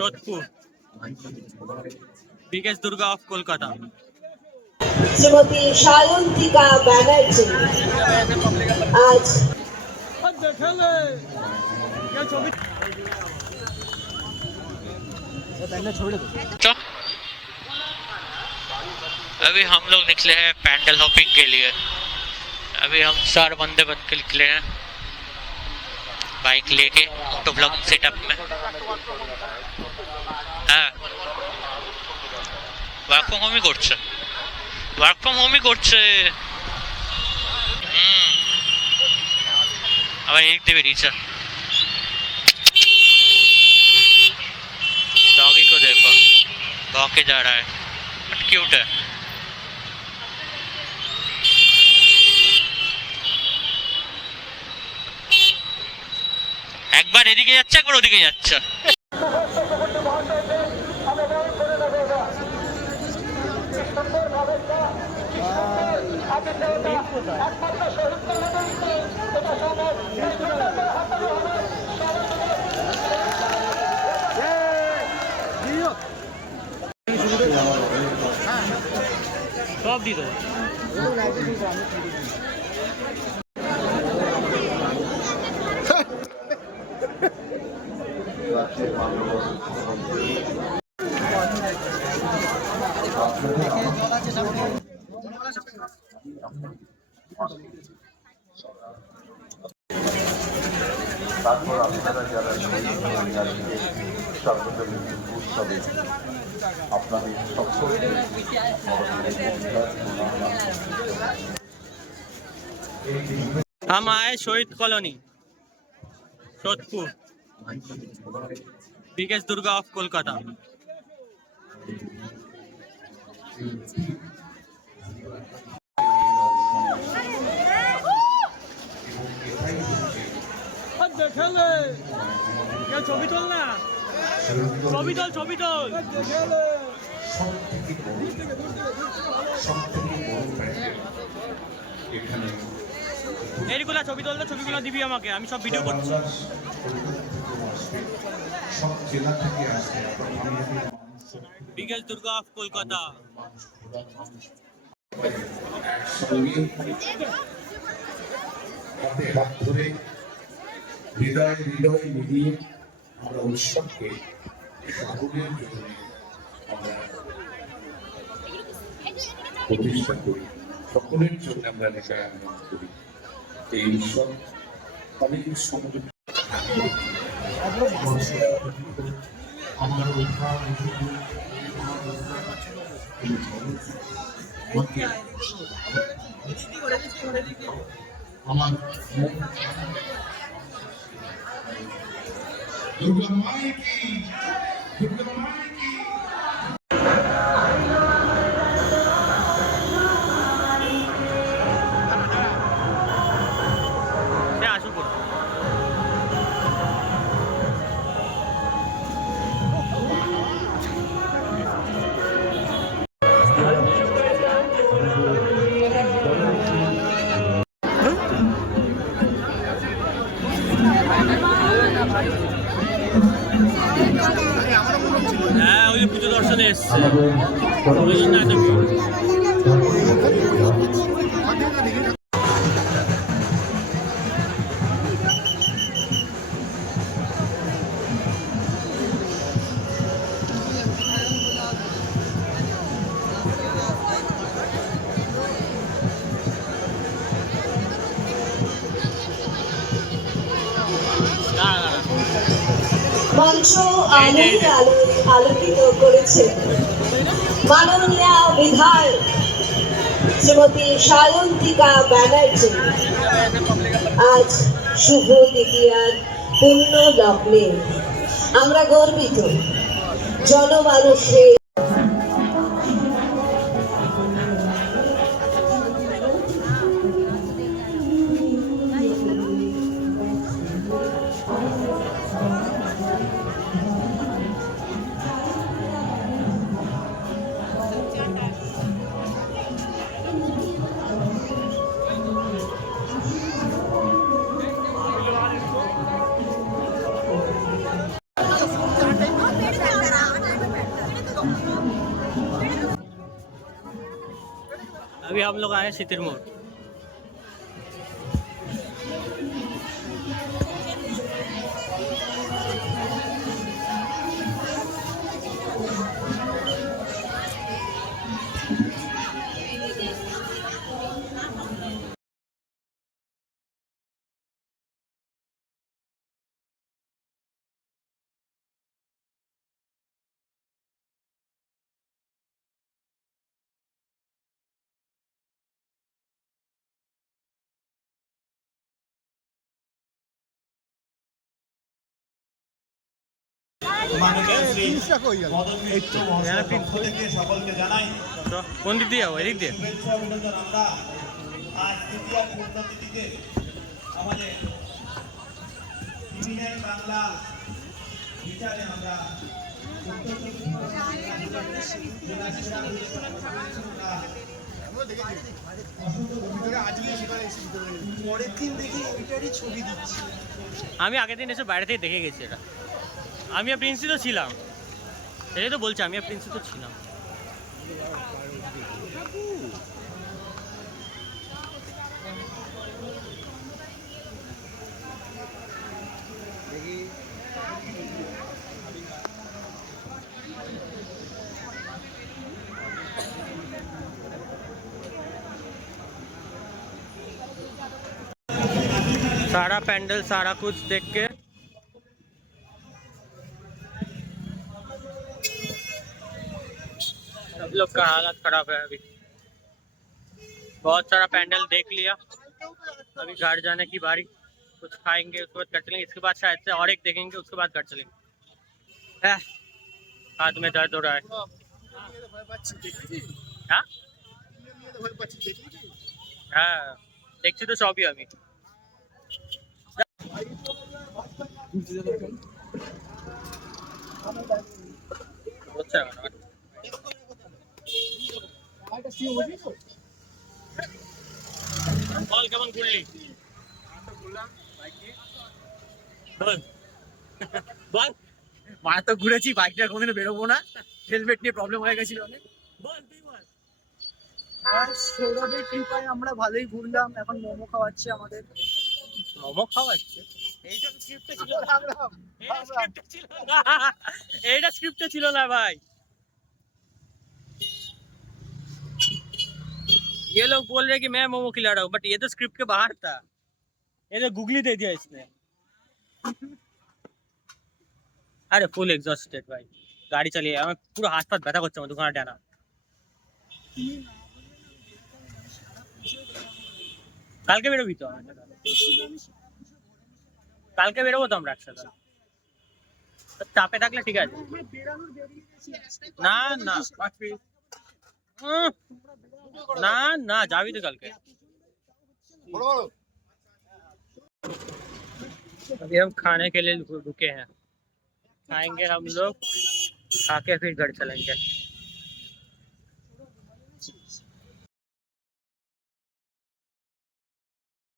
Jodhpur biggest Durga of Kolkata. Shrimati Sayantika Banerjee आज अभी हम लोग निकले हैं पैंडल हॉपिंग के लिए। अभी हम 4 बंदे बन के निकले हैं बाइक लेके ऑटो ब्लॉक सेटअप में। হ্যাঁ ওয়ার্ক ফ্রম হোমই করছে, ওয়ার্ক ফ্রম হোমই করছে। আবার एक दे बेरिয়েছে। डॉगी को देखो, भौंके जा रहा है, बट क्यूट है। একবার এদিকে যাচ্ছে একবার ওদিকে যাচ্ছে। সব দিয়ে দেবো। তারপর আপনারা যারা সর্বজনীন উৎসবে আপনাদের সকলকে हम आए शहीद colony Jodhpur biggest Durga of Kolkata. ছবি তোল না, ছবি তোল, ছবি তোল। এইগুলা ছবি তোল, ছবিগুলো দিবি আমাকে, আমি সব ভিডিও করছি। Biggest Durga of Kolkata. হাতে হাত ধরে হৃদয় হৃদয় মিলিয়ে আমরা উৎসবকে সকলের জন্য আমরা প্রতিষ্ঠা করি, সকলের জন্য আমরা নেশায়ন করি। এই উৎসব অনেক সমৃদ্ধ আমার আমার দুর্গা মায়ের কি, দুর্গা মায়ের কি। হ্যাঁ ওই পুজো দর্শনে এসছে। মঞ্চ আলোর আলোকিত করেছে মাননীয় বিধায়ক শ্রীমতী সায়ন্তিকা ব্যানার্জি। আজ শুভ তৃতীয়ার পূর্ণ লগ্নে আমরা গর্বিত জনমানুষের अभी हम लोग आए हैं सितिर मोड़। মাননীয় শ্রী মদন মিত্র মহাশয়ের পক্ষ থেকে সকলকে জানাই তো কোন দিক দিয়ে যাবো? এদিক দিয়ে? শুভেচ্ছা অভিনন্দন। আমরা আজ তৃতীয় পূর্ণতিথিতে আমাদের ক্রিমিনাল বাংলা বিচারে আমরা পরের দিন দেখি এটারই ছবি দিচ্ছি। আমি আগের দিন এসে বাইরে থেকে দেখে গেছি এটা। আমি আর প্রিন্সি তো ছিলাম, সেটাই তো বলছি, আমি আর প্রিন্সি তো ছিলাম। सारा पैंडल सारा कुछ देख के सब लोग का हालत खराब है। अभी बहुत सारा पैंडल देख लिया, अभी घर जाने की बारी। कुछ खाएंगे, उसके बाद घर चलेंगे, इसके बाद शायद से और एक देखेंगे, उसके बाद घर चलेंगे। हाथ में दर्द हो रहा है। हाँ हाँ देखছি তো সবই আমি। হচ্ছে না বল কেমন ঘুরলি? বল বল। মানে তো ঘুরেছি, বাইকটা কোনদিন বেরোবো না, হেলমেট নিয়ে প্রবলেম হয়ে গেছিল অনেক। বল তুই বল। আর সৌরভের কৃপায় আমরা ভালোই ঘুরলাম। এখন মোমো খাওয়াচ্ছে আমাদের। মোমো খাওয়াচ্ছে? এইটা স্ক্রিপ্টে ছিল না, রাম রাম, এইটা রাম রাম। স্ক্রিপ্টে ছিল না, এইটা স্ক্রিপ্টে ছিল না ভাই। ये लोग बोल रहे हैं कि मैं मोमो खिला रहा हूँ, बट ये तो स्क्रिप्ट के बाहर था। ये तो गूगली दे दिया इसने। अरे फुल एग्जॉस्टेड भाई, गाड़ी चलिए हमें पूरा हाथ पाथ ব্যথা করছে আমার দোকানে টানা। কালকে বেরোবি তো? কালকে বেরোবো তো আমরা একসাথে। চাপে থাকলে ঠিক আছে। না না ना ना जावी तो कल के। अभी हम खाने के लिए रुके हैं, खाएंगे हम लोग, खा के फिर घर चलेंगे।